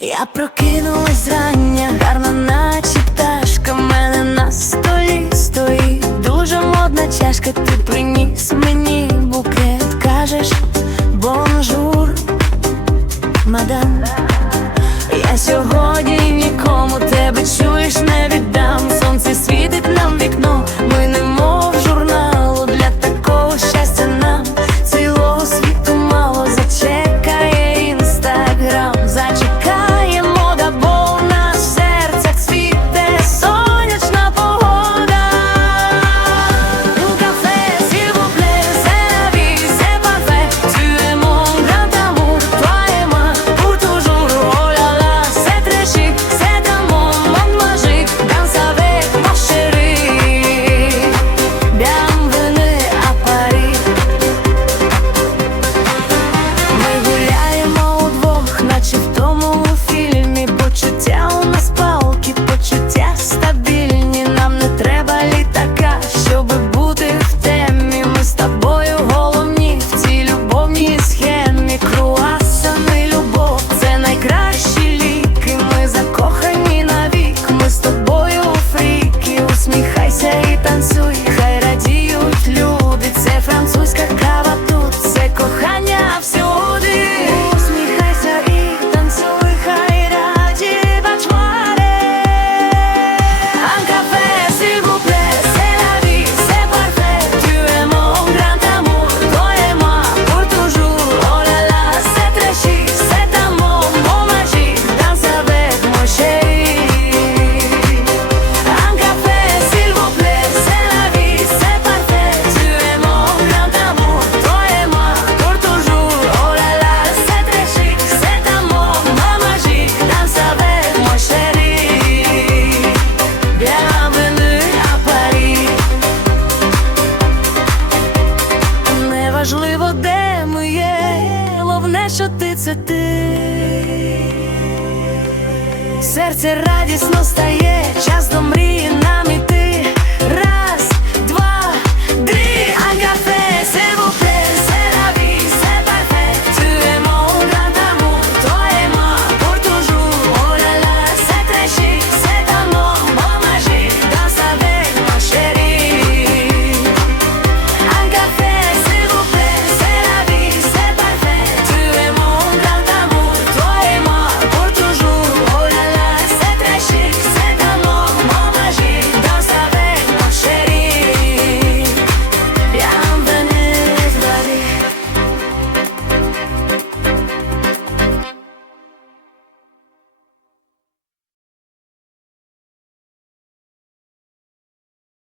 Я прокинулась рання, гарно наче в мене на столі стоїть. Дуже модна чашка, ти приніс мені букет. Кажеш бонжур, мадам. Я сьогодні нікому тебе чуєш. Головне, що ти це ти, серце радісно стає.